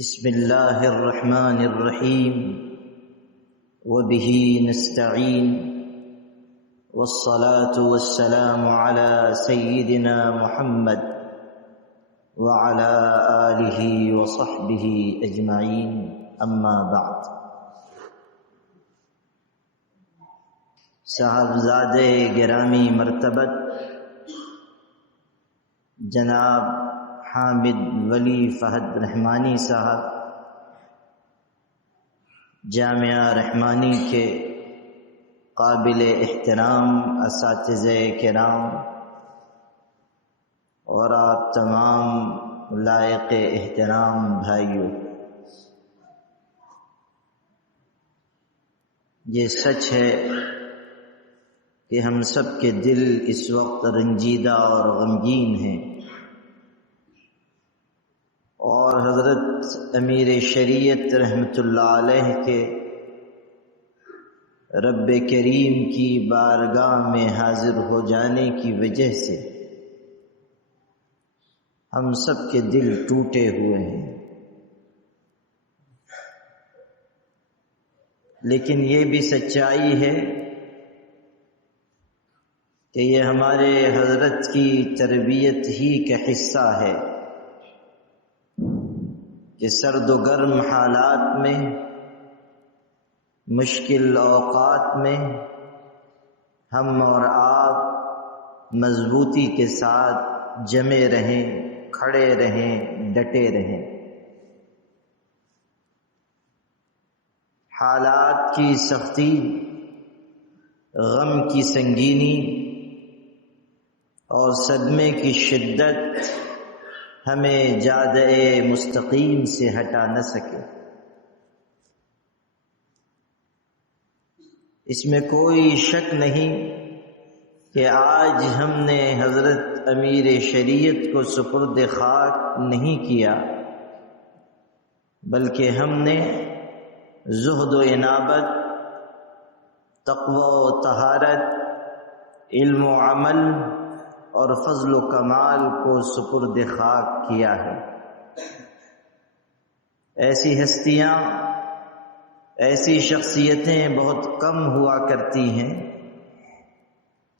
بسم اللہ الرحمن الرحیم وبہ نستعین والصلاة والسلام علی سیدنا محمد وعلی آلہ وصحبہ اجمعین اما بعد۔ صاحبزادہ گرامی مرتبت جناب حامد ولی فہد رحمانی صاحب، جامعہ رحمانی کے قابل احترام اساتذہ کرام اور آپ تمام لائق احترام بھائیوں، یہ سچ ہے کہ ہم سب کے دل اس وقت رنجیدہ اور غمگین ہیں، اور حضرت امیر شریعت رحمۃ اللہ علیہ کے رب کریم کی بارگاہ میں حاضر ہو جانے کی وجہ سے ہم سب کے دل ٹوٹے ہوئے ہیں۔ لیکن یہ بھی سچائی ہے کہ یہ ہمارے حضرت کی تربیت ہی کا حصہ ہے کہ سرد و گرم حالات میں، مشکل اوقات میں ہم اور آپ مضبوطی کے ساتھ جمے رہیں، کھڑے رہیں، ڈٹے رہیں۔ حالات کی سختی، غم کی سنگینی اور صدمے کی شدت ہمیں جادہ مستقیم سے ہٹا نہ سکے۔ اس میں کوئی شک نہیں کہ آج ہم نے حضرت امیر شریعت کو سپرد خاک نہیں کیا، بلکہ ہم نے زہد و انابت، تقوی و طہارت، علم و عمل اور فضل و کمال کو سپرد خاک کیا ہے۔ ایسی ہستیاں، ایسی شخصیتیں بہت کم ہوا کرتی ہیں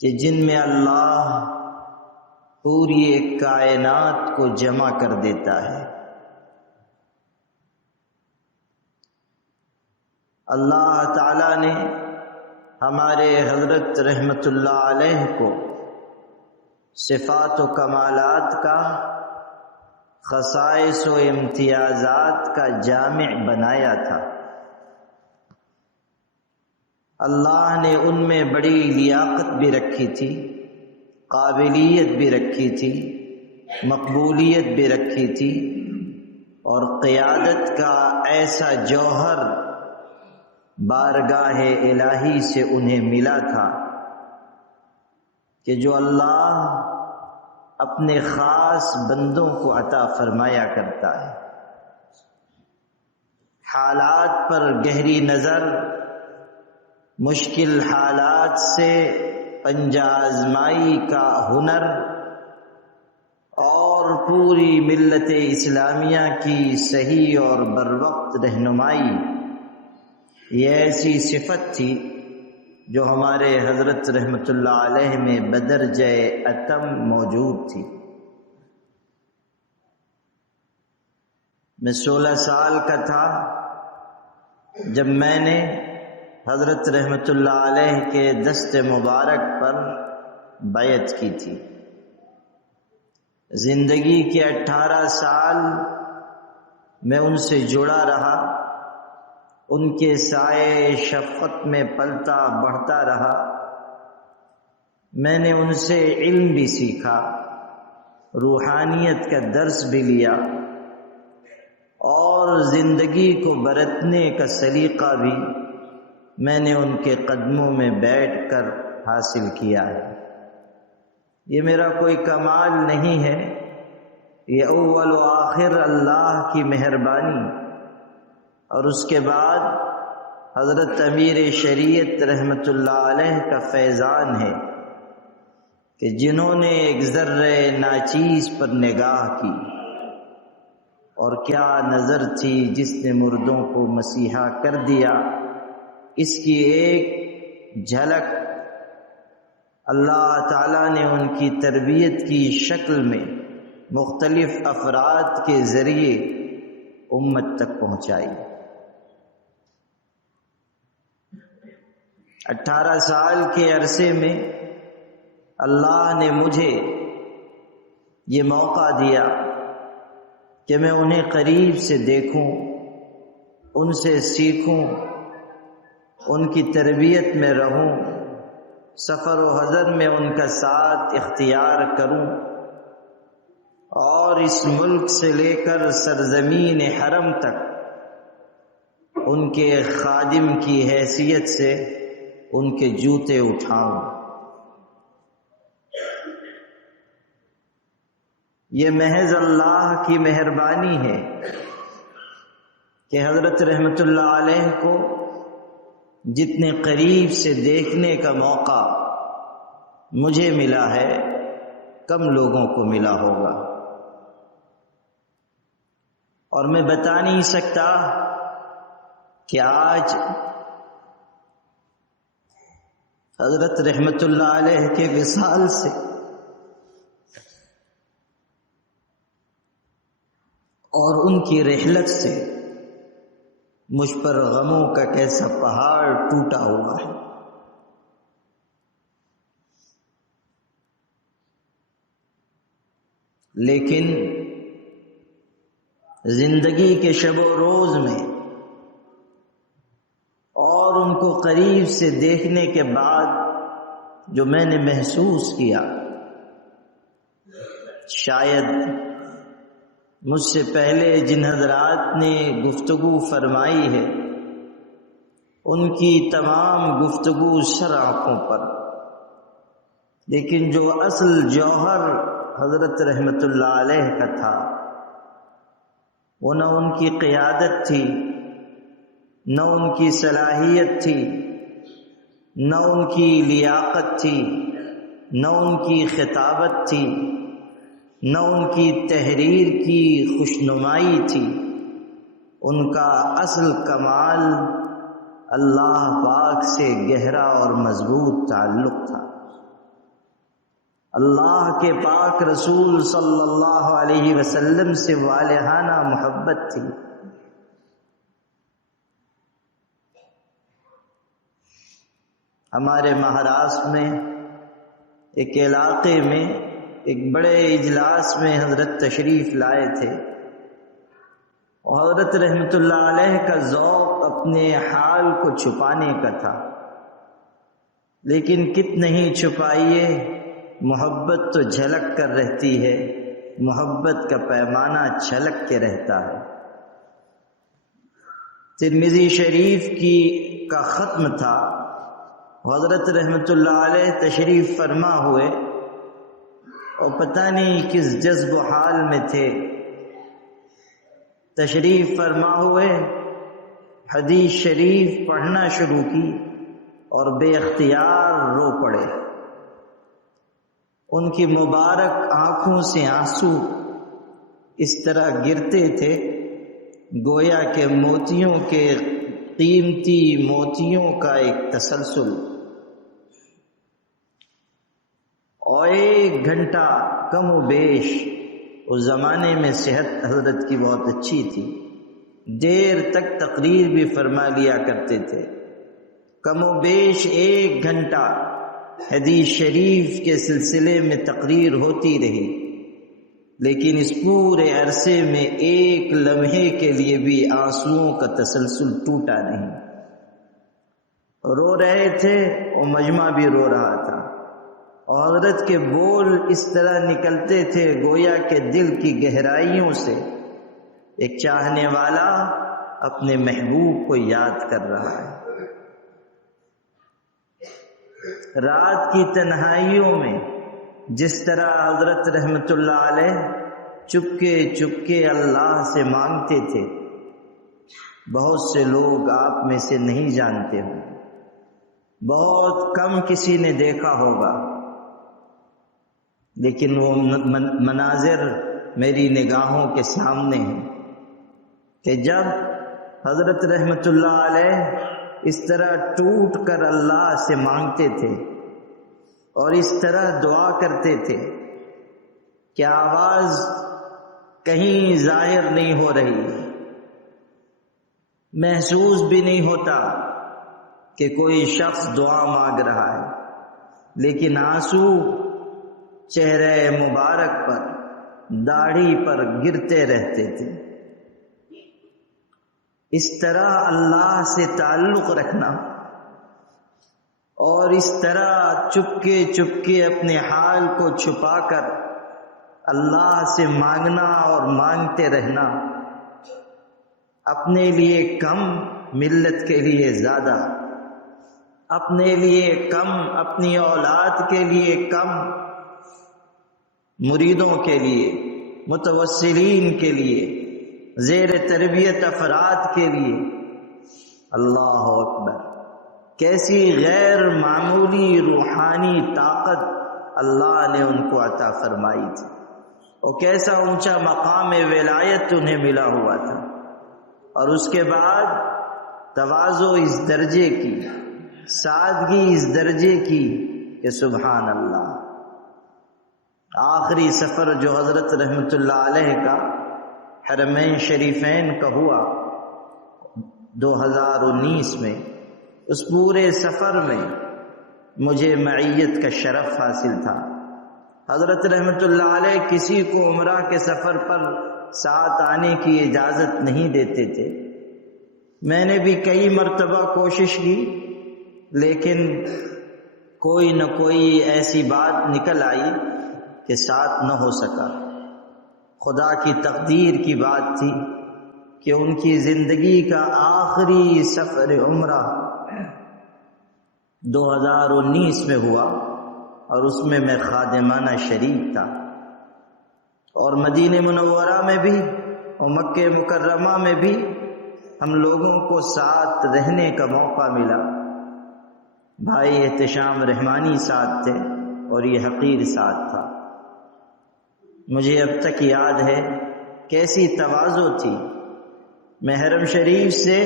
کہ جن میں اللہ پوری ایک کائنات کو جمع کر دیتا ہے۔ اللہ تعالی نے ہمارے حضرت رحمت اللہ علیہ کو صفات و کمالات کا، خصائص و امتیازات کا جامع بنایا تھا۔ اللہ نے ان میں بڑی لیاقت بھی رکھی تھی، قابلیت بھی رکھی تھی، مقبولیت بھی رکھی تھی، اور قیادت کا ایسا جوہر بارگاہ الہی سے انہیں ملا تھا کہ جو اللہ اپنے خاص بندوں کو عطا فرمایا کرتا ہے۔ حالات پر گہری نظر، مشکل حالات سے پنجہ آزمائی کا ہنر اور پوری ملت اسلامیہ کی صحیح اور بروقت رہنمائی، یہ ایسی صفت تھی جو ہمارے حضرت رحمت اللہ علیہ میں بدرجہ اتم موجود تھی۔ میں 16 سال کا تھا جب میں نے حضرت رحمت اللہ علیہ کے دست مبارک پر بیعت کی تھی۔ زندگی کے 18 سال میں ان سے جڑا رہا، ان کے سائے شفقت میں پلتا بڑھتا رہا۔ میں نے ان سے علم بھی سیکھا، روحانیت کا درس بھی لیا، اور زندگی کو برتنے کا سلیقہ بھی میں نے ان کے قدموں میں بیٹھ کر حاصل کیا ہے۔ یہ میرا کوئی کمال نہیں ہے، یہ اول و آخر اللہ کی مہربانی اور اس کے بعد حضرت امیر شریعت رحمت اللہ علیہ کا فیضان ہے کہ جنہوں نے ایک ذرہ ناچیز پر نگاہ کی اور کیا نظر تھی جس نے مردوں کو مسیحا کر دیا۔ اس کی ایک جھلک اللہ تعالیٰ نے ان کی تربیت کی شکل میں مختلف افراد کے ذریعے امت تک پہنچائی۔ 18 سال کے عرصے میں اللہ نے مجھے یہ موقع دیا کہ میں انہیں قریب سے دیکھوں، ان سے سیکھوں، ان کی تربیت میں رہوں، سفر و حضر میں ان کا ساتھ اختیار کروں، اور اس ملک سے لے کر سرزمین حرم تک ان کے خادم کی حیثیت سے ان کے جوتے اٹھاؤں۔ یہ محض اللہ کی مہربانی ہے کہ حضرت رحمت اللہ علیہ کو جتنے قریب سے دیکھنے کا موقع مجھے ملا ہے کم لوگوں کو ملا ہوگا، اور میں بتا نہیں سکتا کہ آج حضرت رحمت اللہ علیہ کے وصال سے اور ان کی رحلت سے مجھ پر غموں کا کیسا پہاڑ ٹوٹا ہوا ہے۔ لیکن زندگی کے شب و روز میں اور ان کو قریب سے دیکھنے کے بعد جو میں نے محسوس کیا، شاید مجھ سے پہلے جن حضرات نے گفتگو فرمائی ہے ان کی تمام گفتگو سر آنکھوں پر، لیکن جو اصل جوہر حضرت رحمت اللہ علیہ کا تھا وہ نہ ان کی قیادت تھی، نہ ان کی صلاحیت تھی، نہ ان کی لیاقت تھی، نہ ان کی خطابت تھی، نہ ان کی تحریر کی خوشنمائی تھی۔ ان کا اصل کمال اللہ پاک سے گہرا اور مضبوط تعلق تھا، اللہ کے پاک رسول صلی اللہ علیہ وسلم سے والہانہ محبت تھی۔ ہمارے مہاراشٹر میں ایک علاقے میں ایک بڑے اجلاس میں حضرت تشریف لائے تھے، اور حضرت رحمت اللہ علیہ کا ذوق اپنے حال کو چھپانے کا تھا، لیکن کتنے ہی چھپائیے محبت تو جھلک کر رہتی ہے، محبت کا پیمانہ چھلک کے رہتا ہے۔ ترمذی شریف کا ختم تھا، حضرت رحمت اللہ علیہ تشریف فرما ہوئے اور پتہ نہیں کس جذب و حال میں تھے، تشریف فرما ہوئے حدیث شریف پڑھنا شروع کی اور بے اختیار رو پڑے۔ ان کی مبارک آنکھوں سے آنسو اس طرح گرتے تھے گویا کہ موتیوں کے قیمتی موتیوں کا ایک تسلسل، اور 1 گھنٹہ کم و بیش، اس زمانے میں صحت حضرت کی بہت اچھی تھی، دیر تک تقریر بھی فرما لیا کرتے تھے، کم و بیش 1 گھنٹہ حدیث شریف کے سلسلے میں تقریر ہوتی رہی، لیکن اس پورے عرصے میں 1 لمحے کے لیے بھی آنسوؤں کا تسلسل ٹوٹا نہیں۔ رو رہے تھے اور مجمع بھی رو رہا تھا، اور حضرت کے بول اس طرح نکلتے تھے گویا کہ دل کی گہرائیوں سے ایک چاہنے والا اپنے محبوب کو یاد کر رہا ہے۔ رات کی تنہائیوں میں جس طرح حضرت رحمت اللہ علیہ چپکے چپکے اللہ سے مانگتے تھے، بہت سے لوگ آپ میں سے نہیں جانتے ہوں، بہت کم کسی نے دیکھا ہوگا، لیکن وہ مناظر میری نگاہوں کے سامنے ہیں۔ کہ جب حضرت رحمت اللہ علیہ اس طرح ٹوٹ کر اللہ سے مانگتے تھے اور اس طرح دعا کرتے تھے کہ آواز کہیں ظاہر نہیں ہو رہی، محسوس بھی نہیں ہوتا کہ کوئی شخص دعا مانگ رہا ہے، لیکن آنسو چہرے مبارک پر، داڑھی پر گرتے رہتے تھے۔ اس طرح اللہ سے تعلق رکھنا اور اس طرح چپکے چپکے اپنے حال کو چھپا کر اللہ سے مانگنا اور مانگتے رہنا، اپنے لیے کم، ملت کے لیے زیادہ، اپنے لیے کم، اپنی اولاد کے لیے کم، مریدوں کے لیے، متوسلین کے لیے، زیر تربیت افراد کے لیے۔ اللہ اکبر، کیسی غیر معمولی روحانی طاقت اللہ نے ان کو عطا فرمائی تھی، اور کیسا اونچا مقام ولایت انہیں ملا ہوا تھا، اور اس کے بعد تواضع اس درجے کی، سادگی اس درجے کی کہ سبحان اللہ۔ آخری سفر جو حضرت رحمت اللہ علیہ کا حرمین شریفین کا ہوا 2019 میں، اس پورے سفر میں مجھے معیت کا شرف حاصل تھا۔ حضرت رحمت اللہ علیہ کسی کو عمرہ کے سفر پر ساتھ آنے کی اجازت نہیں دیتے تھے۔ میں نے بھی کئی مرتبہ کوشش کی، لیکن کوئی نہ کوئی ایسی بات نکل آئی کہ ساتھ نہ ہو سکا۔ خدا کی تقدیر کی بات تھی کہ ان کی زندگی کا آخری سفر عمرہ 2019 میں ہوا، اور اس میں خادمانہ شریک تھا، اور مدینہ منورہ میں بھی اور مکہ مکرمہ میں بھی ہم لوگوں کو ساتھ رہنے کا موقع ملا۔ بھائی احتشام رحمانی ساتھ تھے اور یہ حقیر ساتھ تھا۔ مجھے اب تک یاد ہے کیسی تواضع تھی۔ میں حرم شریف سے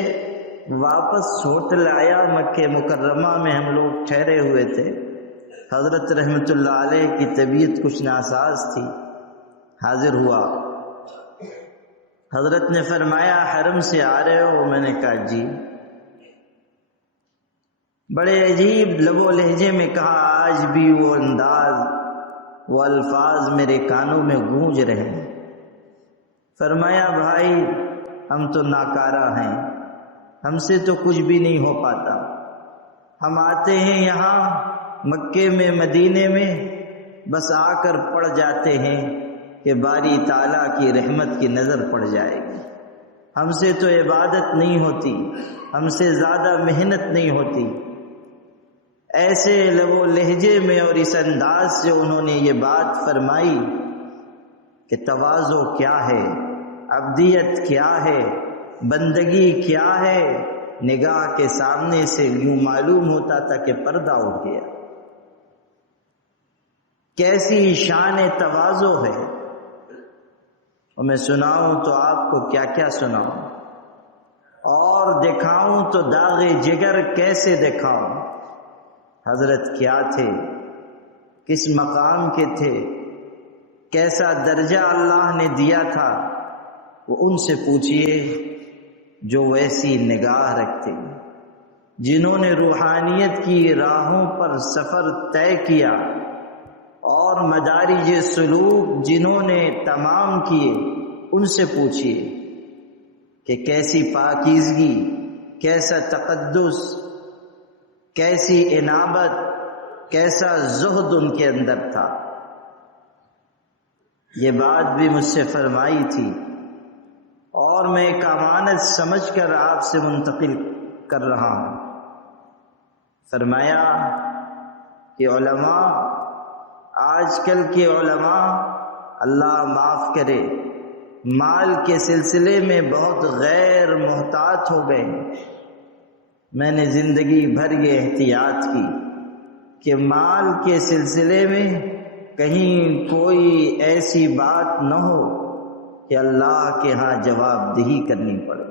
واپس ہوٹل آیا، مکہ مکرمہ میں ہم لوگ ٹھہرے ہوئے تھے۔ حضرت رحمت اللہ علیہ کی طبیعت کچھ ناساز تھی، حاضر ہوا۔ حضرت نے فرمایا حرم سے آ رہے ہو؟ میں نے کہا جی۔ بڑے عجیب لب و لہجے میں کہا، آج بھی وہ انداز، وہ الفاظ میرے کانوں میں گونج رہے ہیں۔ فرمایا بھائی ہم تو ناکارہ ہیں، ہم سے تو کچھ بھی نہیں ہو پاتا۔ ہم آتے ہیں یہاں مکے میں، مدینے میں، بس آ کر پڑ جاتے ہیں کہ باری تعالیٰ کی رحمت کی نظر پڑ جائے گی۔ ہم سے تو عبادت نہیں ہوتی، ہم سے زیادہ محنت نہیں ہوتی۔ ایسے لب و لہجے میں اور اس انداز سے انہوں نے یہ بات فرمائی کہ تواضع کیا ہے، عبدیت کیا ہے، بندگی کیا ہے۔ نگاہ کے سامنے سے یوں معلوم ہوتا تھا کہ پردہ اٹھ گیا۔ کیسی شان تواضع ہے، اور میں سناؤں تو آپ کو کیا کیا سناؤں، اور دکھاؤں تو داغ جگر کیسے دکھاؤں۔ حضرت کیا تھے، کس مقام کے تھے، کیسا درجہ اللہ نے دیا تھا، وہ ان سے پوچھئے جو ویسی نگاہ رکھتے، جنہوں نے روحانیت کی راہوں پر سفر طے کیا، اور مدارج سلوک جنہوں نے تمام کیے، ان سے پوچھئے کہ کیسی پاکیزگی، کیسا تقدس، کیسی انابت، کیسا زہد ان کے اندر تھا۔ یہ بات بھی مجھ سے فرمائی تھی، اور میں ایک امانت سمجھ کر آپ سے منتقل کر رہا ہوں۔ فرمایا کہ علماء، آج کل کے علماء، اللہ معاف کرے، مال کے سلسلے میں بہت غیر محتاط ہو گئے۔ میں نے زندگی بھر یہ احتیاط کی کہ مال کے سلسلے میں کہیں کوئی ایسی بات نہ ہو کہ اللہ کے ہاں جواب دہی کرنی پڑے۔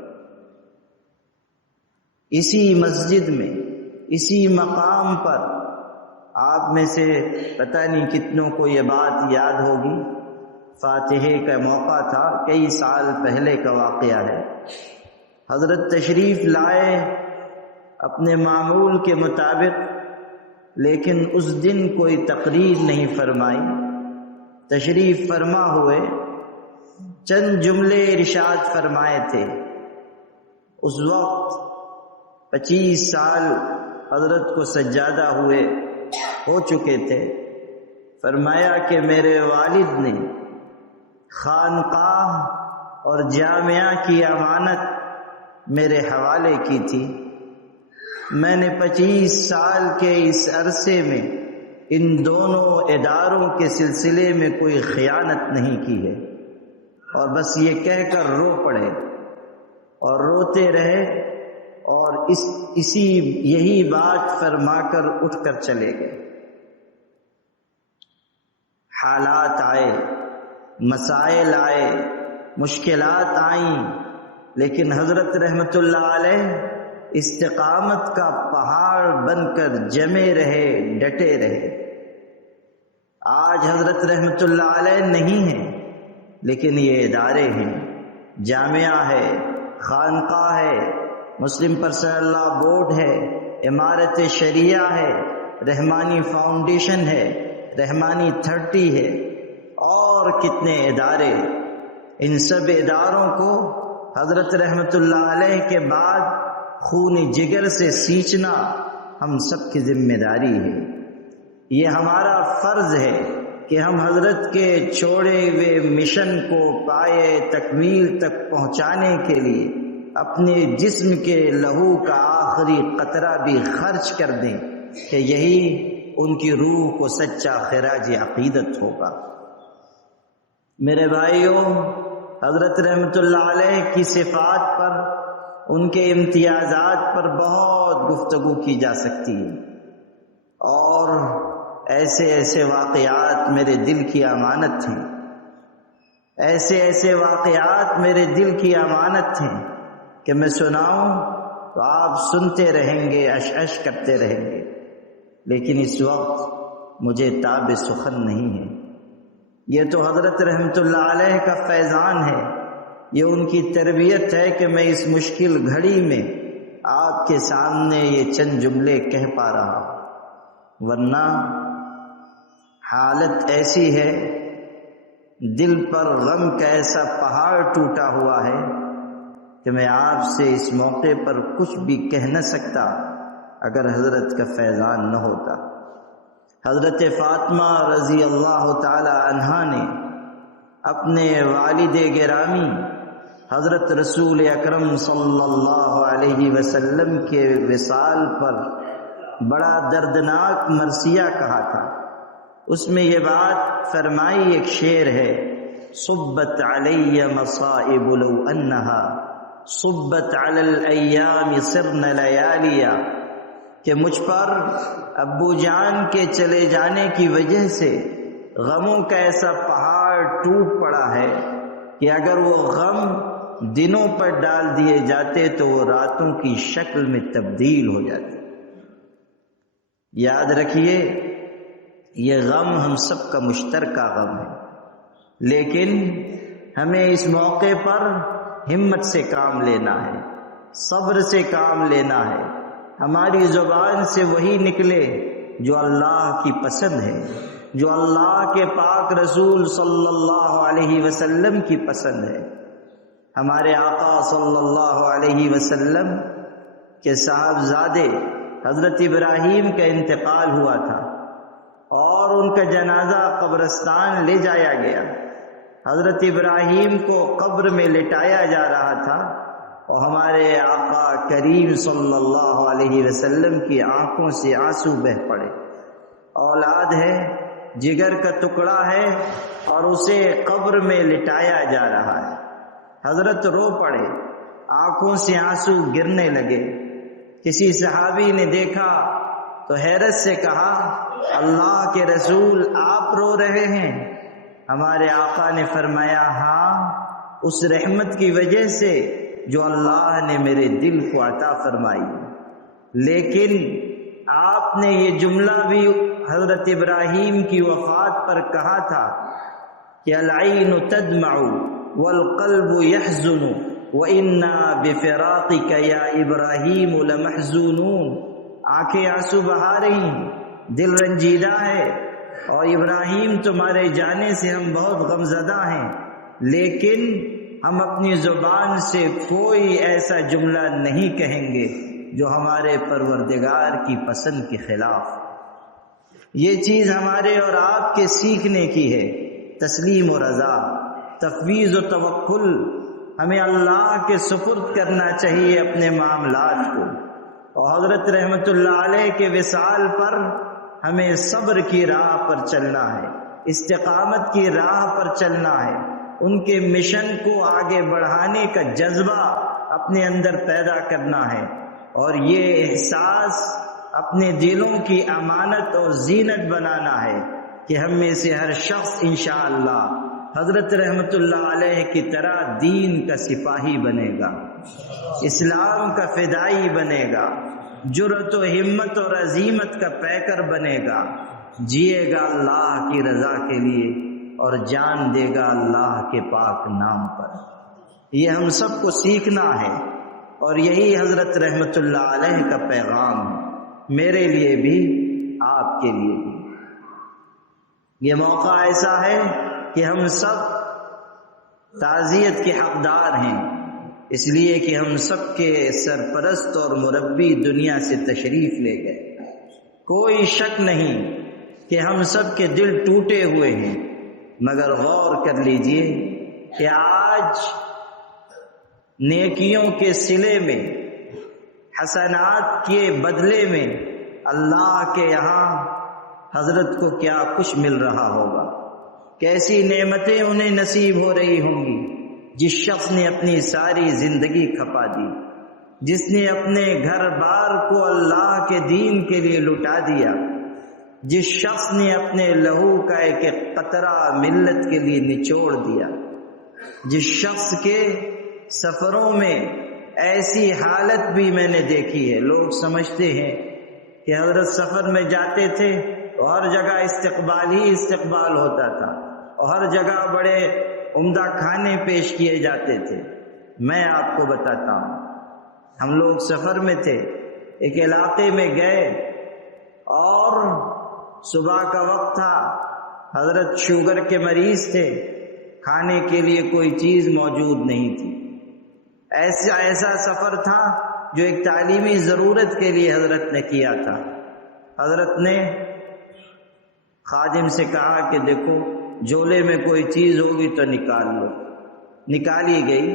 اسی مسجد میں، اسی مقام پر آپ میں سے پتہ نہیں کتنوں کو یہ بات یاد ہوگی، فاتحے کا موقع تھا، کئی سال پہلے کا واقعہ ہے۔ حضرت تشریف لائے اپنے معمول کے مطابق، لیکن اس دن کوئی تقریر نہیں فرمائی۔ تشریف فرما ہوئے چند جملے ارشاد فرمائے تھے۔ اس وقت 25 سال حضرت کو سجادہ ہوئے ہو چکے تھے۔ فرمایا کہ میرے والد نے خانقاہ اور جامعہ کی امانت میرے حوالے کی تھی۔ میں نے 25 سال کے اس عرصے میں ان دونوں اداروں کے سلسلے میں کوئی خیانت نہیں کی ہے، اور بس یہ کہہ کر رو پڑے اور روتے رہے، اور یہی بات فرما کر اٹھ کر چلے گئے۔ حالات آئے، مسائل آئے، مشکلات آئیں، لیکن حضرت رحمت اللہ علیہ استقامت کا پہاڑ بن کر جمے رہے، ڈٹے رہے۔ آج حضرت رحمت اللہ علیہ نہیں ہیں، لیکن یہ ادارے ہیں، جامعہ ہے، خانقاہ ہے، مسلم پرسنل لا بورڈ ہے، امارت شریعہ ہے، رحمانی فاؤنڈیشن ہے، رحمانی 30 ہے، اور کتنے ادارے۔ ان سب اداروں کو حضرت رحمت اللہ علیہ کے بعد خون جگر سے سینچنا ہم سب کی ذمہ داری ہے۔ یہ ہمارا فرض ہے کہ ہم حضرت کے چھوڑے ہوئے مشن کو پائے تکمیل تک پہنچانے کے لیے اپنے جسم کے لہو کا آخری قطرہ بھی خرچ کر دیں، کہ یہی ان کی روح کو سچا خراج عقیدت ہوگا۔ میرے بھائیوں، حضرت رحمت اللہ علیہ کی صفات پر، ان کے امتیازات پر بہت گفتگو کی جا سکتی ہے، اور ایسے ایسے واقعات میرے دل کی امانت ہیں، ایسے ایسے واقعات میرے دل کی امانت ہیں کہ میں سناؤں تو آپ سنتے رہیں گے، اش کرتے رہیں گے، لیکن اس وقت مجھے تاب سخن نہیں ہے۔ یہ تو حضرت رحمت اللہ علیہ کا فیضان ہے، یہ ان کی تربیت ہے کہ میں اس مشکل گھڑی میں آپ کے سامنے یہ چند جملے کہہ پا رہا ہوں، ورنہ حالت ایسی ہے، دل پر غم کا ایسا پہاڑ ٹوٹا ہوا ہے کہ میں آپ سے اس موقع پر کچھ بھی کہہ نہ سکتا اگر حضرت کا فیضان نہ ہوتا۔ حضرت فاطمہ رضی اللہ تعالی عنہا نے اپنے والد گرامی حضرت رسول اکرم صلی اللہ علیہ وسلم کے وصال پر بڑا دردناک مرثیہ کہا تھا۔ اس میں یہ بات فرمائی، ایک شعر ہے، صبت علی مصائب لو انہا صبت علی الایام صرن لیالیا، کہ مجھ پر ابو جان کے چلے جانے کی وجہ سے غموں کا ایسا پہاڑ ٹوٹ پڑا ہے کہ اگر وہ غم دنوں پر ڈال دیے جاتے تو وہ راتوں کی شکل میں تبدیل ہو جاتے۔ یاد رکھیے، یہ غم ہم سب کا مشترکہ غم ہے، لیکن ہمیں اس موقع پر ہمت سے کام لینا ہے، صبر سے کام لینا ہے، ہماری زبان سے وہی نکلے جو اللہ کی پسند ہے، جو اللہ کے پاک رسول صلی اللہ علیہ وسلم کی پسند ہے۔ ہمارے آقا صلی اللہ علیہ وسلم کے صاحبزادے حضرت ابراہیم کا انتقال ہوا تھا اور ان کا جنازہ قبرستان لے جایا گیا۔ حضرت ابراہیم کو قبر میں لٹایا جا رہا تھا اور ہمارے آقا کریم صلی اللہ علیہ وسلم کی آنکھوں سے آنسو بہہ پڑے۔ اولاد ہے، جگر کا ٹکڑا ہے اور اسے قبر میں لٹایا جا رہا ہے۔ حضرت رو پڑے، آنکھوں سے آنسو گرنے لگے۔ کسی صحابی نے دیکھا تو حیرت سے کہا، اللہ کے رسول آپ رو رہے ہیں؟ ہمارے آقا نے فرمایا، ہاں اس رحمت کی وجہ سے جو اللہ نے میرے دل کو عطا فرمائی۔ لیکن آپ نے یہ جملہ بھی حضرت ابراہیم کی وفات پر کہا تھا کہ العین تدمع والقلب يحزن وَإِنَّا بِفِرَاقِكَ يَا إِبْرَاهِيمُ لَمَحْزُونُونَ، آنکھیں آنسو بہا رہی ہیں، دل رنجیدہ ہے، اور ابراہیم تمہارے جانے سے ہم بہت غمزدہ ہیں، لیکن ہم اپنی زبان سے کوئی ایسا جملہ نہیں کہیں گے جو ہمارے پروردگار کی پسند کے خلاف۔ یہ چیز ہمارے اور آپ کے سیکھنے کی ہے، تسلیم و رضا، تفویض و توکل۔ ہمیں اللہ کے سپرد کرنا چاہیے اپنے معاملات کو، اور حضرت رحمت اللہ علیہ کے وصال پر ہمیں صبر کی راہ پر چلنا ہے، استقامت کی راہ پر چلنا ہے، ان کے مشن کو آگے بڑھانے کا جذبہ اپنے اندر پیدا کرنا ہے، اور یہ احساس اپنے دلوں کی امانت اور زینت بنانا ہے کہ ہم میں سے ہر شخص انشاءاللہ حضرت رحمت اللہ علیہ کی طرح دین کا سپاہی بنے گا، اسلام کا فدائی بنے گا، جرأت و ہمت اور عزیمت کا پیکر بنے گا، جیے گا اللہ کی رضا کے لیے اور جان دے گا اللہ کے پاک نام پر۔ یہ ہم سب کو سیکھنا ہے، اور یہی حضرت رحمت اللہ علیہ کا پیغام ہے، میرے لیے بھی آپ کے لیے بھی۔ یہ موقع ایسا ہے کہ ہم سب تعزیت کے حقدار ہیں، اس لیے کہ ہم سب کے سرپرست اور مربی دنیا سے تشریف لے گئے۔ کوئی شک نہیں کہ ہم سب کے دل ٹوٹے ہوئے ہیں، مگر غور کر لیجئے کہ آج نیکیوں کے صلے میں، حسنات کے بدلے میں اللہ کے یہاں حضرت کو کیا کچھ مل رہا ہوگا، کیسی نعمتیں انہیں نصیب ہو رہی ہوں گی۔ جس شخص نے اپنی ساری زندگی کھپا دی، جس نے اپنے گھر بار کو اللہ کے دین کے لیے لٹا دیا، جس شخص نے اپنے لہو کا ایک قطرہ ملت کے لیے نچوڑ دیا، جس شخص کے سفروں میں ایسی حالت بھی میں نے دیکھی ہے، لوگ سمجھتے ہیں کہ حضرت سفر میں جاتے تھے تو ہر جگہ استقبال ہی استقبال ہوتا تھا، اور ہر جگہ بڑے عمدہ کھانے پیش کیے جاتے تھے۔ میں آپ کو بتاتا ہوں، ہم لوگ سفر میں تھے، ایک علاقے میں گئے اور صبح کا وقت تھا، حضرت شوگر کے مریض تھے، کھانے کے لیے کوئی چیز موجود نہیں تھی۔ ایسا سفر تھا جو ایک تعلیمی ضرورت کے لیے حضرت نے کیا تھا۔ حضرت نے خادم سے کہا کہ دیکھو جھولے میں کوئی چیز ہوگی تو نکال لو۔ نکالی گئی،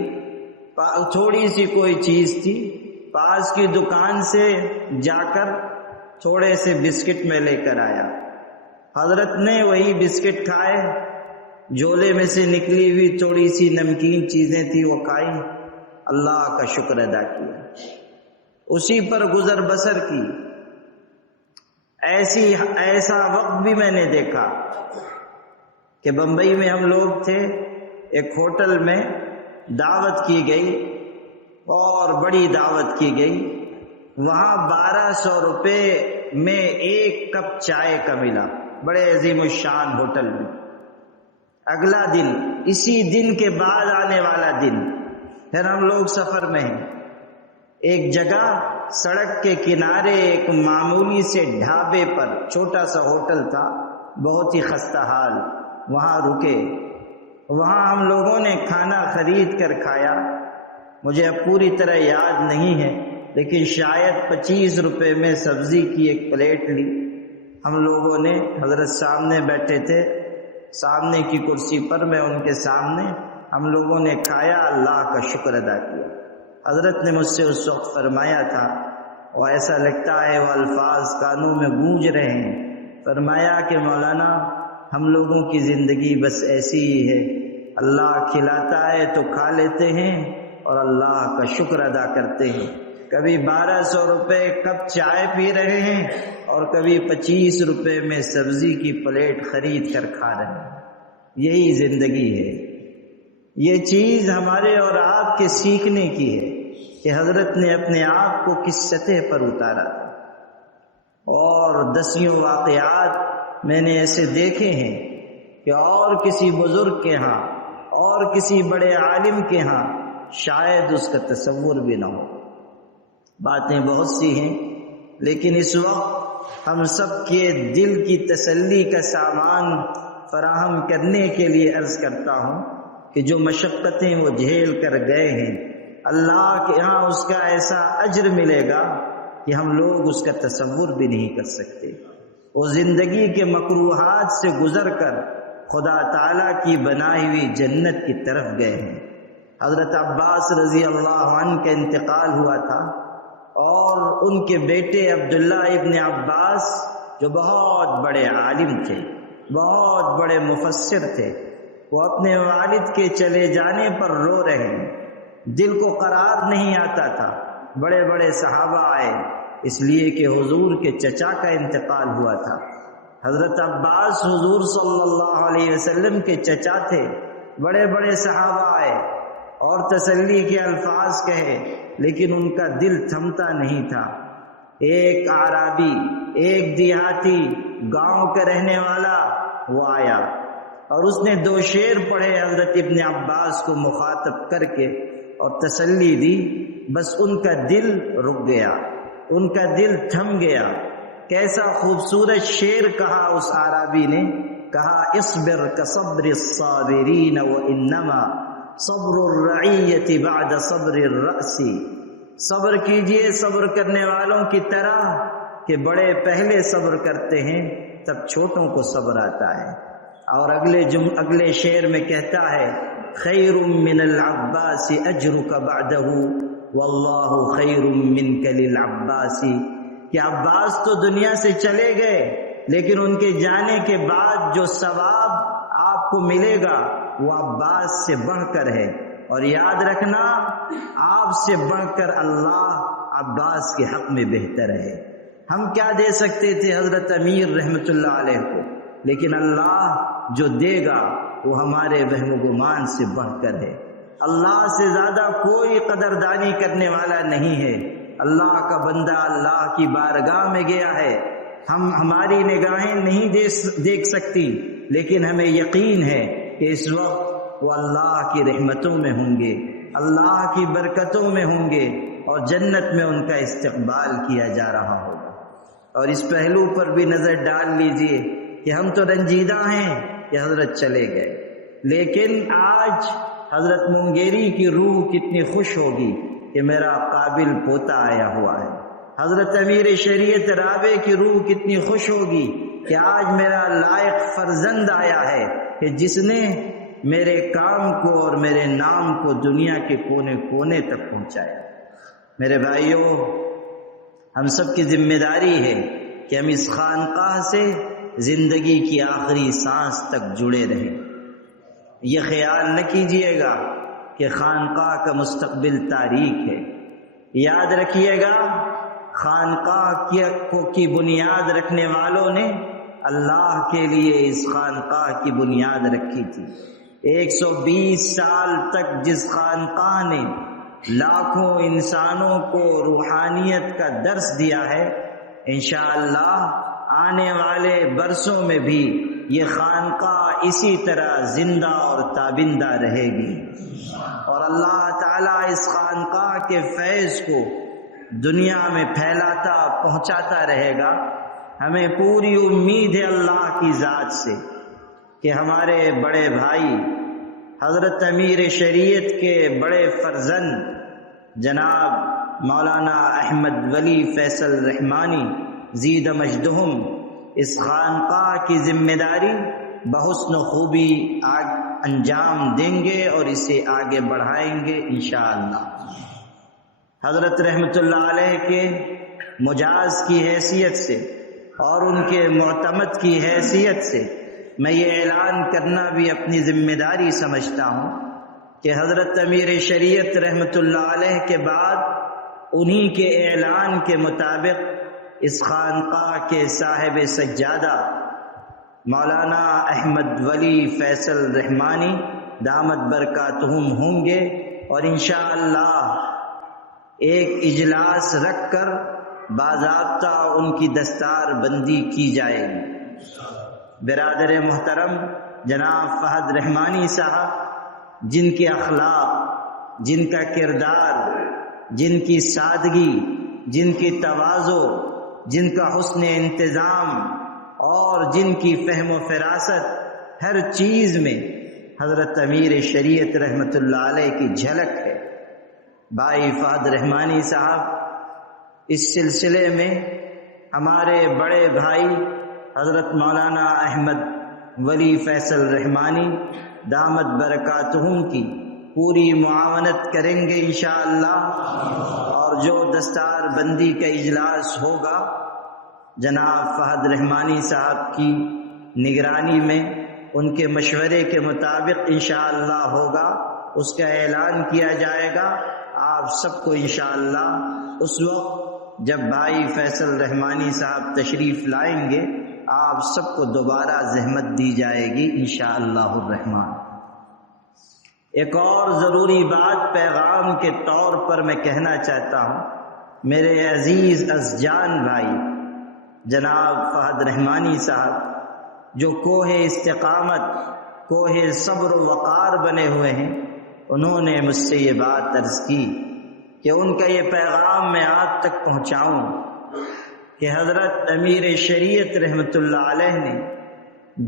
تھوڑی سی کوئی چیز تھی، پاس کی دکان سے جا کر تھوڑے سے بسکٹ میں لے کر آیا۔ حضرت نے وہی بسکٹ کھائے، جھولے میں سے نکلی ہوئی تھوڑی سی نمکین چیزیں تھی وہ کھائی، اللہ کا شکر ادا کیا، اسی پر گزر بسر کی۔ ایسا وقت بھی میں نے دیکھا کہ بمبئی میں ہم لوگ تھے، ایک ہوٹل میں دعوت کی گئی اور بڑی دعوت کی گئی، وہاں 1200 روپے میں ایک کپ چائے کا ملا، بڑے عظیم الشان ہوٹل میں۔ اگلا دن، اسی دن کے بعد آنے والا دن، پھر ہم لوگ سفر میں ہیں، ایک جگہ سڑک کے کنارے ایک معمولی سے ڈھابے پر چھوٹا سا ہوٹل تھا، بہت ہی خستہ حال، وہاں رکے، وہاں ہم لوگوں نے کھانا خرید کر کھایا۔ مجھے اب پوری طرح یاد نہیں ہے، لیکن شاید 25 روپے میں سبزی کی ایک پلیٹ لی ہم لوگوں نے۔ حضرت سامنے بیٹھے تھے، سامنے کی کرسی پر، میں ان کے سامنے، ہم لوگوں نے کھایا، اللہ کا شکر ادا کیا۔ حضرت نے مجھ سے اس وقت فرمایا تھا، اور ایسا لگتا ہے وہ الفاظ کانوں میں گونج رہے ہیں، فرمایا کہ مولانا ہم لوگوں کی زندگی بس ایسی ہی ہے، اللہ کھلاتا ہے تو کھا لیتے ہیں اور اللہ کا شکر ادا کرتے ہیں۔ کبھی 1200 روپے کپ چائے پی رہے ہیں اور کبھی 25 روپے میں سبزی کی پلیٹ خرید کر کھا رہے ہیں۔ یہی زندگی ہے، یہ چیز ہمارے اور آپ کے سیکھنے کی ہے کہ حضرت نے اپنے آپ کو کس سطح پر اتارا تھا۔ اور دسیوں واقعات میں نے ایسے دیکھے ہیں کہ اور کسی بزرگ کے ہاں اور کسی بڑے عالم کے ہاں شاید اس کا تصور بھی نہ ہو۔ باتیں بہت سی ہیں، لیکن اس وقت ہم سب کے دل کی تسلی کا سامان فراہم کرنے کے لیے عرض کرتا ہوں کہ جو مشقتیں وہ جھیل کر گئے ہیں، اللہ کے ہاں اس کا ایسا اجر ملے گا کہ ہم لوگ اس کا تصور بھی نہیں کر سکتے۔ وہ زندگی کے مکروہات سے گزر کر خدا تعالیٰ کی بنائی ہوئی جنت کی طرف گئے ہیں۔ حضرت عباس رضی اللہ عنہ کا انتقال ہوا تھا، اور ان کے بیٹے عبداللہ ابن عباس جو بہت بڑے عالم تھے، بہت بڑے مفسر تھے، وہ اپنے والد کے چلے جانے پر رو رہے ہیں۔ دل کو قرار نہیں آتا تھا۔ بڑے بڑے صحابہ آئے، اس لیے کہ حضور کے چچا کا انتقال ہوا تھا۔ حضرت عباس حضور صلی اللہ علیہ وسلم کے چچا تھے۔ بڑے بڑے صحابہ آئے اور تسلی کے الفاظ کہے، لیکن ان کا دل تھمتا نہیں تھا۔ ایک اعرابی، ایک دیہاتی، گاؤں کا رہنے والا وہ آیا اور اس نے 2 شعر پڑھے حضرت ابن عباس کو مخاطب کر کے اور تسلی دی۔ بس ان کا دل رک گیا، ان کا دل تھم گیا۔ کیسا خوبصورت شعر کہا اس اعرابی نے، کہا اصبر کصبر الصابرین وانما صبر الرعیت بعد صبر الرأس۔ صبر کیجئے صبر کرنے والوں کی طرح کہ بڑے پہلے صبر کرتے ہیں، تب چھوٹوں کو صبر آتا ہے۔ اور اگلے شعر میں کہتا ہے خیر من العباس اجرک بعدہ واللہ خیر منک للعباس، کہ عباس تو دنیا سے چلے گئے، لیکن ان کے جانے کے بعد جو ثواب آپ کو ملے گا وہ عباس سے بڑھ کر ہے، اور یاد رکھنا آپ سے بڑھ کر اللہ عباس کے حق میں بہتر ہے۔ ہم کیا دے سکتے تھے حضرت امیر رحمت اللہ علیہ کو، لیکن اللہ جو دے گا وہ ہمارے وہم و گمان سے بڑھ کر ہے۔ اللہ سے زیادہ کوئی قدردانی کرنے والا نہیں ہے۔ اللہ کا بندہ اللہ کی بارگاہ میں گیا ہے، ہماری نگاہیں نہیں دیکھ سکتی، لیکن ہمیں یقین ہے کہ اس وقت وہ اللہ کی رحمتوں میں ہوں گے، اللہ کی برکتوں میں ہوں گے، اور جنت میں ان کا استقبال کیا جا رہا ہوگا۔ اور اس پہلو پر بھی نظر ڈال لیجئے کہ ہم تو رنجیدہ ہیں کہ حضرت چلے گئے، لیکن آج حضرت مونگیری کی روح کتنی خوش ہوگی کہ میرا قابل پوتا آیا ہوا ہے۔ حضرت امیر شریعت رابع کی روح کتنی خوش ہوگی کہ آج میرا لائق فرزند آیا ہے کہ جس نے میرے کام کو اور میرے نام کو دنیا کے کونے کونے تک پہنچایا۔ میرے بھائیوں، ہم سب کی ذمہ داری ہے کہ ہم اس خانقاہ سے زندگی کی آخری سانس تک جڑے رہیں۔ یہ خیال نہ کیجیے گا کہ خانقاہ کا مستقبل تاریک ہے۔ یاد رکھیے گا خانقاہ کی بنیاد رکھنے والوں نے اللہ کے لیے اس خانقاہ کی بنیاد رکھی تھی۔ 120 سال تک جس خانقاہ نے لاکھوں انسانوں کو روحانیت کا درس دیا ہے، انشاءاللہ آنے والے برسوں میں بھی یہ خانقاہ اسی طرح زندہ اور تابندہ رہے گی، اور اللہ تعالیٰ اس خانقاہ کے فیض کو دنیا میں پھیلاتا پہنچاتا رہے گا۔ ہمیں پوری امید ہے اللہ کی ذات سے کہ ہمارے بڑے بھائی حضرت امیر شریعت کے بڑے فرزند جناب مولانا احمد ولی فیصل رحمانی زید مجدہم اس خانقاہ کی ذمہ داری بحسن خوبی انجام دیں گے اور اسے آگے بڑھائیں گے انشاءاللہ۔ حضرت رحمت اللہ علیہ کے مجاز کی حیثیت سے اور ان کے معتمد کی حیثیت سے میں یہ اعلان کرنا بھی اپنی ذمہ داری سمجھتا ہوں کہ حضرت امیر شریعت رحمت اللہ علیہ کے بعد انہی کے اعلان کے مطابق اس خانقاہ کے صاحب سجادہ مولانا احمد ولی فیصل رحمانی دامت برکاتہم ہوں گے، اور انشاءاللہ ایک اجلاس رکھ کر باضابطہ ان کی دستار بندی کی جائے گی۔ برادر محترم جناب فہد رحمانی صاحب، جن کے اخلاق، جن کا کردار، جن کی سادگی، جن کی تواضع، جن کا حسن انتظام اور جن کی فہم و فراست ہر چیز میں حضرت امیر شریعت رحمۃ اللہ علیہ کی جھلک ہے۔ بھائی فہد رحمانی صاحب اس سلسلے میں ہمارے بڑے بھائی حضرت مولانا احمد ولی فیصل رحمانی دامت برکاتہم کی پوری معاونت کریں گے انشاءاللہ، اور جو دستار بندی کا اجلاس ہوگا جناب فہد رحمانی صاحب کی نگرانی میں ان کے مشورے کے مطابق انشاءاللہ ہوگا، اس کا اعلان کیا جائے گا۔ آپ سب کو انشاءاللہ اس وقت جب بھائی فیصل رحمانی صاحب تشریف لائیں گے، آپ سب کو دوبارہ زحمت دی جائے گی انشاءاللہ الرحمن۔ ایک اور ضروری بات پیغام کے طور پر میں کہنا چاہتا ہوں، میرے عزیز ازجان بھائی جناب فہد رحمانی صاحب جو کوہ استقامت، کوہ صبر و وقار بنے ہوئے ہیں، انہوں نے مجھ سے یہ بات عرض کی کہ ان کا یہ پیغام میں آپ تک پہنچاؤں کہ حضرت امیر شریعت رحمۃ اللہ علیہ نے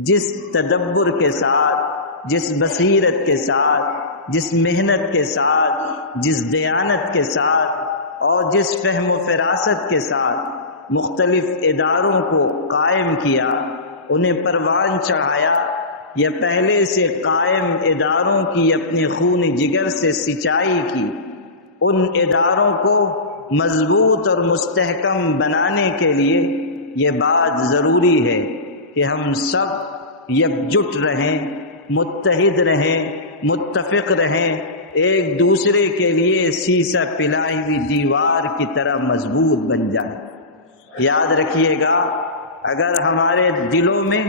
جس تدبر کے ساتھ، جس بصیرت کے ساتھ، جس محنت کے ساتھ، جس دیانت کے ساتھ اور جس فہم و فراست کے ساتھ مختلف اداروں کو قائم کیا، انہیں پروان چڑھایا، یا پہلے سے قائم اداروں کی اپنے خون جگر سے سچائی کی، ان اداروں کو مضبوط اور مستحکم بنانے کے لیے یہ بات ضروری ہے کہ ہم سب یکجٹ رہیں، متحد رہیں، متفق رہیں، ایک دوسرے کے لیے سیسا پلائی ہوئی دیوار کی طرح مضبوط بن جائیں۔ یاد رکھیے گا، اگر ہمارے دلوں میں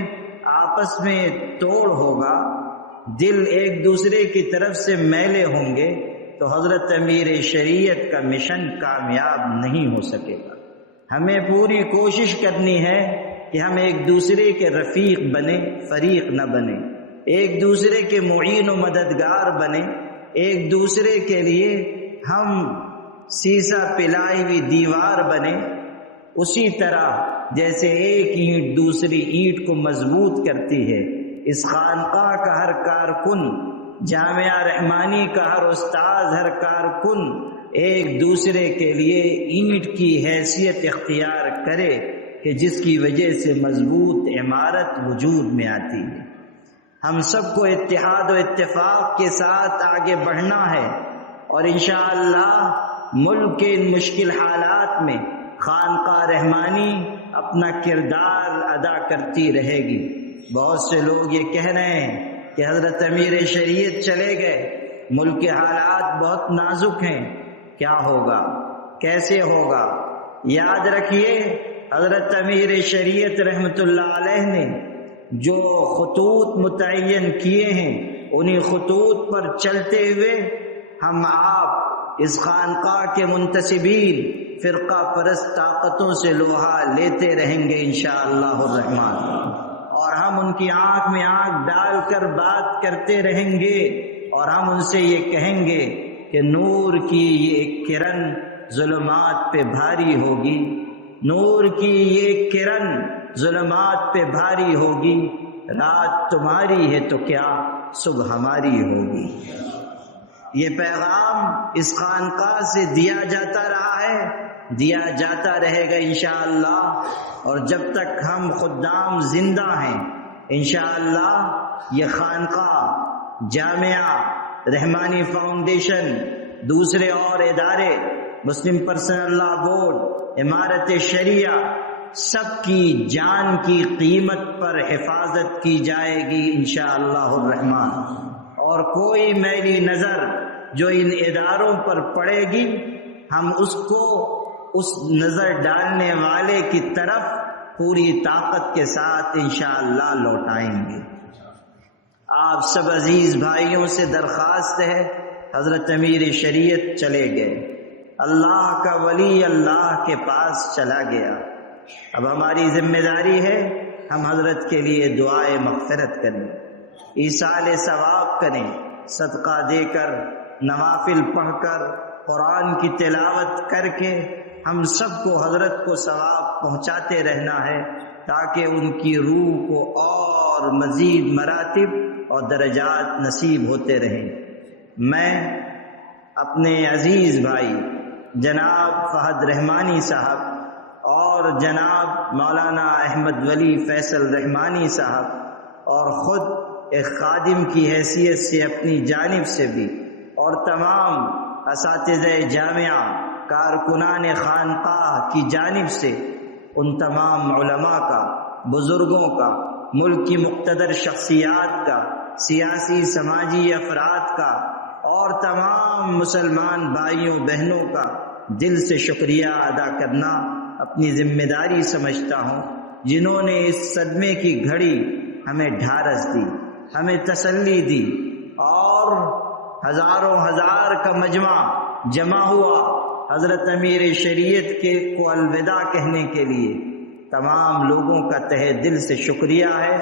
آپس میں توڑ ہوگا، دل ایک دوسرے کی طرف سے میلے ہوں گے، تو حضرت امیر شریعت کا مشن کامیاب نہیں ہو سکے گا۔ ہمیں پوری کوشش کرنی ہے کہ ہم ایک دوسرے کے رفیق بنیں، فریق نہ بنیں، ایک دوسرے کے معین و مددگار بنیں، ایک دوسرے کے لیے ہم سیسا پلائی ہوئی دیوار بنیں۔ اسی طرح جیسے ایک اینٹ دوسری اینٹ کو مضبوط کرتی ہے، اس خانقاہ کا ہر کارکن، جامعہ رحمانی کا ہر استاد، ہر کارکن ایک دوسرے کے لیے اینٹ کی حیثیت اختیار کرے کہ جس کی وجہ سے مضبوط عمارت وجود میں آتی ہے۔ ہم سب کو اتحاد و اتفاق کے ساتھ آگے بڑھنا ہے، اور انشاءاللہ ملک کے ان مشکل حالات میں خانقاہ رحمانی اپنا کردار ادا کرتی رہے گی۔ بہت سے لوگ یہ کہہ رہے ہیں کہ حضرت امیر شریعت چلے گئے، ملک کے حالات بہت نازک ہیں، کیا ہوگا، کیسے ہوگا؟ یاد رکھیے، حضرت امیر شریعت رحمۃ اللہ علیہ نے جو خطوط متعین کیے ہیں، انہی خطوط پر چلتے ہوئے ہم آپ اس خانقاہ کے منتسبین فرقہ پرست طاقتوں سے لوہا لیتے رہیں گے انشاءاللہ الرحمن، اور ہم ان کی آنکھ میں آنکھ ڈال کر بات کرتے رہیں گے، اور ہم ان سے یہ کہیں گے کہ نور کی یہ کرن ظلمات پہ بھاری ہوگی، نور کی یہ کرن ظلمات پہ بھاری ہوگی، رات تمہاری ہے تو کیا صبح ہماری ہوگی۔ یہ پیغام اس خانقاہ سے دیا جاتا رہا ہے، دیا جاتا رہے گا انشاءاللہ، اور جب تک ہم خدام زندہ ہیں انشاءاللہ یہ خانقاہ، جامعہ رحمانی فاؤنڈیشن، دوسرے اور ادارے، مسلم پرسنل لا بورڈ، امارت شریعہ، سب کی جان کی قیمت پر حفاظت کی جائے گی انشاءاللہ الرحمن، اور کوئی میلی نظر جو ان اداروں پر پڑے گی، ہم اس کو اس نظر ڈالنے والے کی طرف پوری طاقت کے ساتھ انشاءاللہ لوٹائیں گے۔ آپ سب عزیز بھائیوں سے درخواست ہے، حضرت امیر شریعت چلے گئے، اللہ کا ولی اللہ کے پاس چلا گیا۔ اب ہماری ذمہ داری ہے ہم حضرت کے لیے دعائے مغفرت کریں، ایصال ثواب کریں، صدقہ دے کر، نوافل پڑھ کر، قرآن کی تلاوت کر کے ہم سب کو حضرت کو ثواب پہنچاتے رہنا ہے، تاکہ ان کی روح کو اور مزید مراتب اور درجات نصیب ہوتے رہیں۔ میں اپنے عزیز بھائی جناب فہد رحمانی صاحب اور جناب مولانا احمد ولی فیصل رحمانی صاحب اور خود ایک خادم کی حیثیت سے اپنی جانب سے بھی اور تمام اساتذہ جامعہ، کارکنان خانقاہ کی جانب سے ان تمام علماء کا، بزرگوں کا، ملک کی مقتدر شخصیات کا، سیاسی سماجی افراد کا اور تمام مسلمان بھائیوں بہنوں کا دل سے شکریہ ادا کرنا اپنی ذمہ داری سمجھتا ہوں، جنہوں نے اس صدمے کی گھڑی ہمیں ڈھارس دی، ہمیں تسلی دی اور ہزاروں ہزار کا مجمع جمع ہوا حضرت امیر شریعت کو الوداع کہنے کے لیے۔ تمام لوگوں کا تہہ دل سے شکریہ ہے،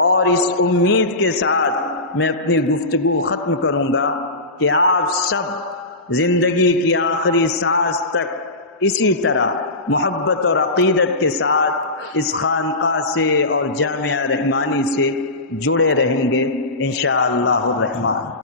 اور اس امید کے ساتھ میں اپنی گفتگو ختم کروں گا کہ آپ سب زندگی کی آخری سانس تک اسی طرح محبت اور عقیدت کے ساتھ اس خانقاہ سے اور جامعہ رحمانی سے جڑے رہیں گے انشاءاللہ الرحمن۔